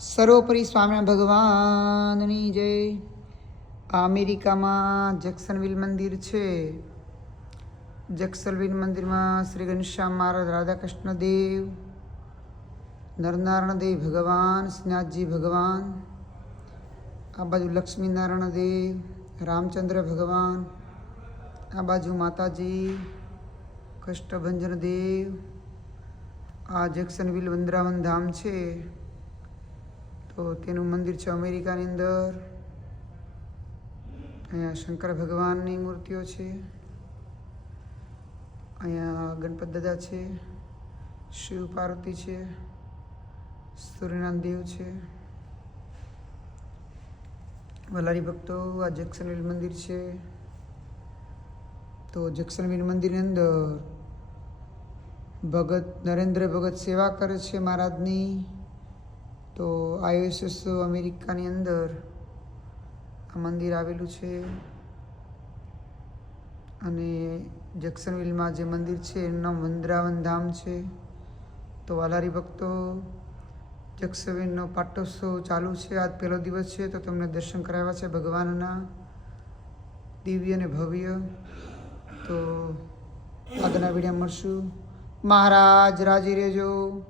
સર્વોપરી સ્વામિનારાયણ ભગવાનની જય. અમેરિકામાં જેક્સનવિલ મંદિર છે. જેક્સનવિલ મંદિરમાં શ્રી ઘનશ્યામ મહારાજ, રાધાકૃષ્ણ દેવ, નરનારાયણ દેવ ભગવાન, શ્રીનાથજી ભગવાન, આ બાજુ લક્ષ્મીનારાયણ દેવ, રામચંદ્ર ભગવાન, આ બાજુ માતાજી કષ્ટભંજન દેવ. આ જેક્સનવિલ વૃંદાવન ધામ છે, તો તેનું મંદિર છે અમેરિકાની અંદર. અહીંયા શંકર ભગવાનની મૂર્તિઓ છે, અહીંયા ગણપત દાદા છે, શિવ પાર્વતી છે, સૂર્યનારાયણ દેવ છે. વલારી ભક્તો, આ જેક્સનવિલ મંદિર છે. તો જેક્સનવિલ મંદિરની અંદર ભગત નરેન્દ્ર ભગત સેવા કરે છે મહારાજની. તો ISS અમેરિકાની અંદર આ મંદિર આવેલું છે. અને જેક્સનવિલમાં જે મંદિર છે એનું નામ વૃંદાવન ધામ છે. તો વાલારી ભક્તો, જેક્સનવિલનો પાટોત્સવ ચાલુ છે. આજ પહેલો દિવસ છે, તો તમને દર્શન કરાવ્યા છે ભગવાનના દિવ્ય અને ભવ્ય. તો આગળના વિડીયો મળશું. મહારાજ રાજી રહેજો.